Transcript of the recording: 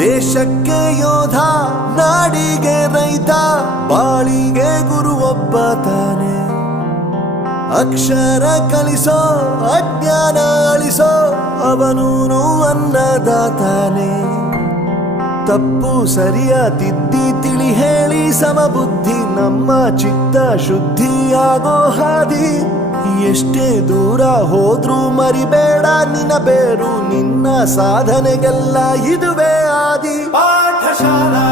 ದೇಶಕ್ಕೆ ಯೋಧ, ನಾಡಿಗೆ ರೈತ, ಬಾಳಿಗೆ ಗುರು ಒಬ್ಬ ತಾನೆ. ಅಕ್ಷರ ಕಲಿಸೋ, ಅಜ್ಞಾನ ಅಳಿಸೋ, ಅವನೂನು ಅನ್ನದಾತಾನೆ. ತಪ್ಪು ಸರಿಯ ತಿದ್ದಿ ತಿಳಿ ಹೇಳಿ ಸಮಬುದ್ಧಿ ನಮ್ಮ ಚಿತ್ತ ಶುದ್ಧಿಯಾಗೋ ಹಾದಿ. ಎಷ್ಟೇ ದೂರ ಹೋದ್ರೂ ಮರಿಬೇಡ ನಿನ್ನ ಬೇರು, ನಿನ್ನ ಸಾಧನೆಗೆಲ್ಲ ಇದುವೇ ಆದಿ. ಪಾಠಶಾಲಾ